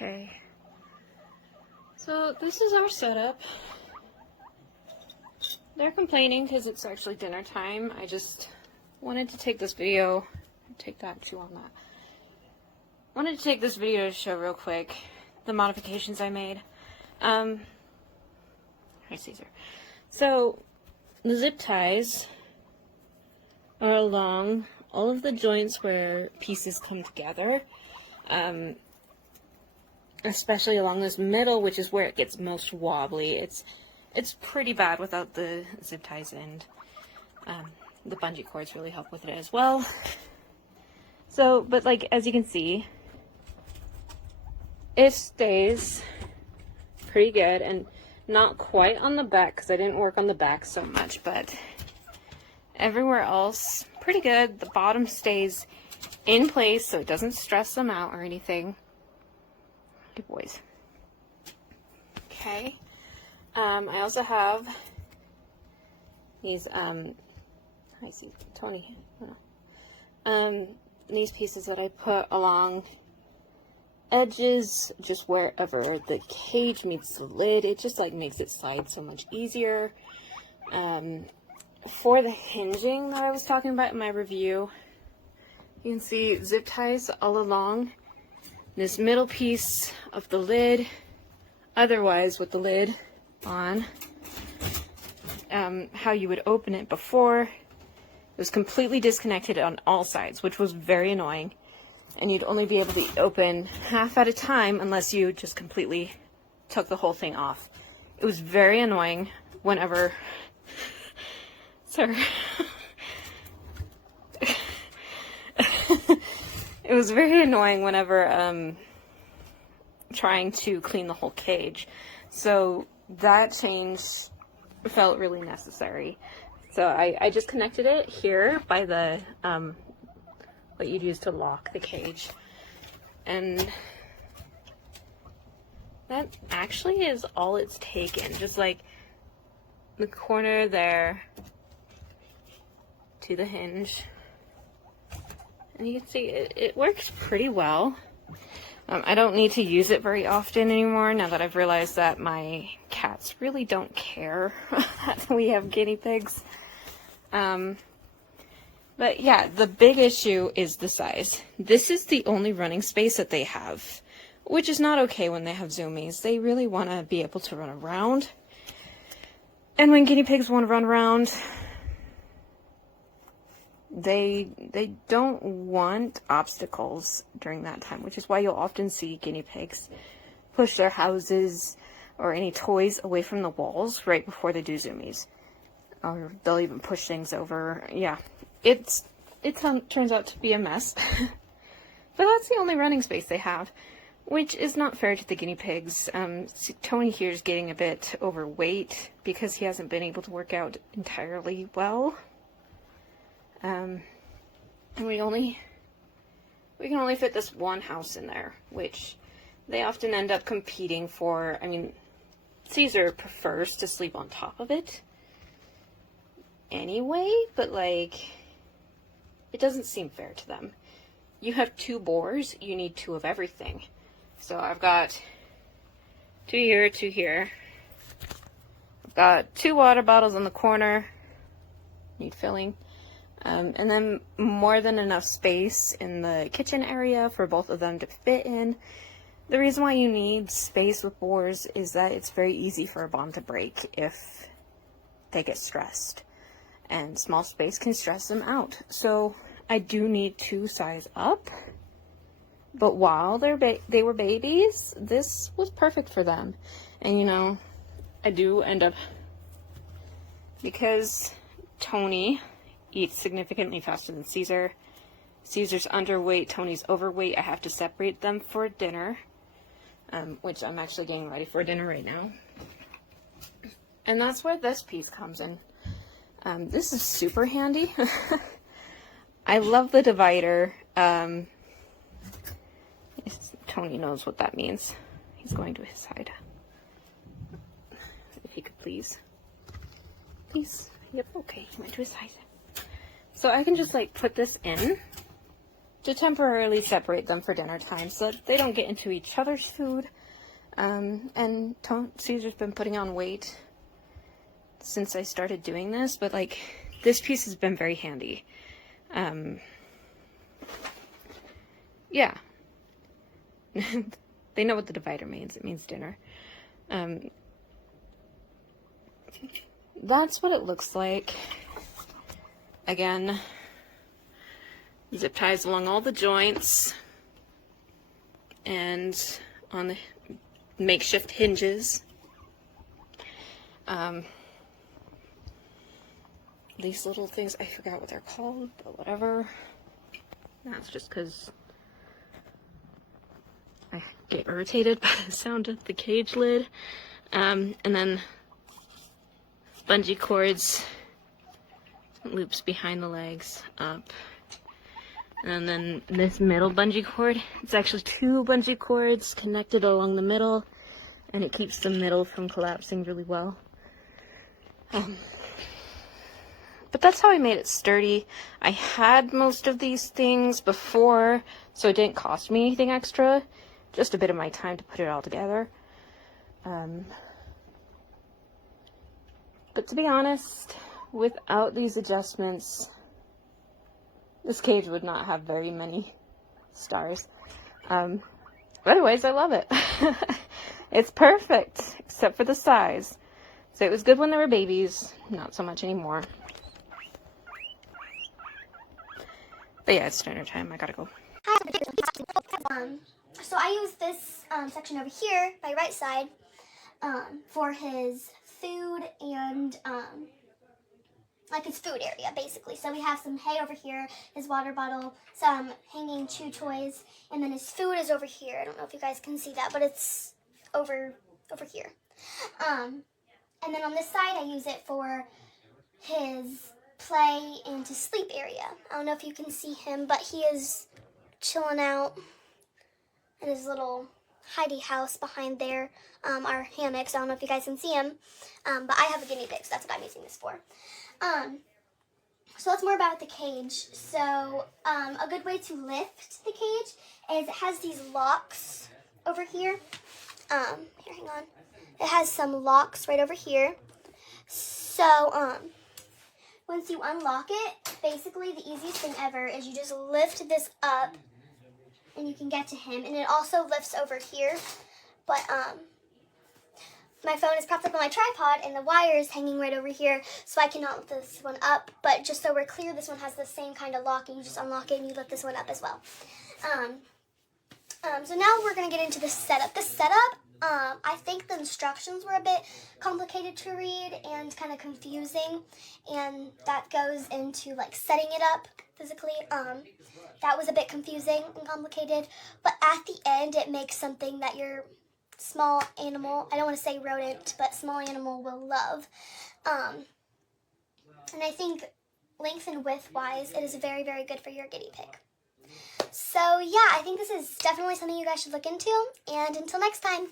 Okay. So this is our setup. They're complaining because it's actually dinner time. I just wanted to take this video. Take that, chew on that. Wanted to take this video to show real quick the modifications I made. Hi, Caesar. So the zip ties are along all of the joints where pieces come together, especially along this middle, which is where it gets most wobbly. It's pretty bad without the zip ties, and the bungee cords really help with it as well. So, but like, as you can see, it stays pretty good, and not quite on the back because I didn't work on the back so much, but everywhere else pretty good. The bottom stays in place so it doesn't stress them out or anything. Good boys. Okay. I also have these I see Tony. These pieces that I put along edges, just wherever the cage meets the lid. It just like makes it slide so much easier. For the hinging that I was talking about in my review, you can see zip ties all along this middle piece of the lid. Otherwise, with the lid on, how you would open it before, it was completely disconnected on all sides, which was very annoying. And you'd only be able to open half at a time unless you just completely took the whole thing off. It was very annoying whenever... Sorry. It was very annoying whenever trying to clean the whole cage. So that change felt really necessary. So I just connected it here by the what you'd use to lock the cage. And that actually is all it's taken. Just like the corner there to the hinge. And you can see it works pretty well. I don't need to use it very often anymore now that I've realized that my cats really don't care that we have guinea pigs. But yeah, the big issue is the size. This is the only running space that they have, which is not okay when they have zoomies. They really want to be able to run around. And when guinea pigs want to run around, they don't want obstacles during that time, which is why you'll often see guinea pigs push their houses or any toys away from the walls right before they do zoomies. Or they'll even push things over. Yeah, it turns out to be a mess. But that's the only running space they have, which is not fair to the guinea pigs. Tony here is getting a bit overweight because he hasn't been able to work out entirely well. And we can only fit this one house in there, which they often end up competing for. I mean, Caesar prefers to sleep on top of it anyway, but like, it doesn't seem fair to them. You have 2 boars, you need 2 of everything. So I've got 2 here, 2 here. I've got 2 water bottles in the corner, need filling. And then more than enough space in the kitchen area for both of them to fit in. The reason why you need space with boars is that it's very easy for a bond to break if they get stressed. And small space can stress them out. So I do need to size up. But while they were babies, this was perfect for them. And you know, I do end up, because Tony eats significantly faster than Caesar. Caesar's underweight, Tony's overweight. I have to separate them for dinner, which I'm actually getting ready for dinner right now. And that's where this piece comes in. This is super handy. I love the divider. Tony knows what that means. He's going to his side. If he could please. Please. Yep, okay. He went to his side. So I can just like put this in to temporarily separate them for dinner time so that they don't get into each other's food. And Caesar's been putting on weight since I started doing this, but like this piece has been very handy. Yeah. They know what the divider means. It means dinner. That's what it looks like. Again, zip ties along all the joints and on the makeshift hinges. These little things, I forgot what they're called, but whatever. That's just because I get irritated by the sound of the cage lid. And then bungee cords, loops behind the legs, up. And then this middle bungee cord, it's actually 2 bungee cords connected along the middle, and it keeps the middle from collapsing really well. But that's how I made it sturdy. I had most of these things before, so it didn't cost me anything extra. Just a bit of my time to put it all together. But to be honest, without these adjustments, this cage would not have very many stars. But otherwise, I love it. It's perfect, except for the size. So it was good when they were babies, not so much anymore. But yeah, it's dinner time. I gotta go. So I use this section over here, my right side, for his food and like his food area, basically. So we have some hay over here, his water bottle, some hanging chew toys, and then his food is over here. I don't know if you guys can see that, but it's over here. And then on this side, I use it for his play and his sleep area. I don't know if you can see him, but he is chilling out in his little hidey house behind there, our hammocks. I don't know if you guys can see him, but I have a guinea pig, so that's what I'm using this for. So that's more about the cage. So a good way to lift the cage is it has these locks over here. Here, hang on. It has some locks right over here. So once you unlock it, basically the easiest thing ever is you just lift this up and you can get to him. And it also lifts over here. But my phone is propped up on my tripod and the wire is hanging right over here, so I cannot lift this one up. But just so we're clear, this one has the same kind of lock, and you just unlock it and you lift this one up as well. So now we're going to get into the setup. The setup, I think the instructions were a bit complicated to read and kind of confusing, and that goes into like setting it up physically. That was a bit confusing and complicated, but at the end it makes something that your small animal, I don't want to say rodent, but small animal will love. And I think length and width wise, it is very, very good for your guinea pig. So yeah, I think this is definitely something you guys should look into, and until next time.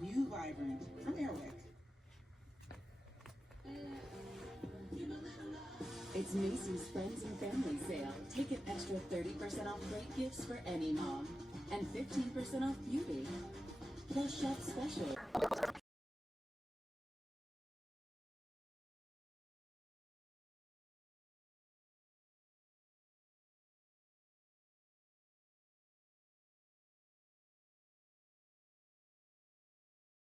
New Vibrant from Airwick. It's Macy's Friends and Family Sale. Take an extra 30% off great gifts for any mom and 15% off beauty. Plus Chef Special.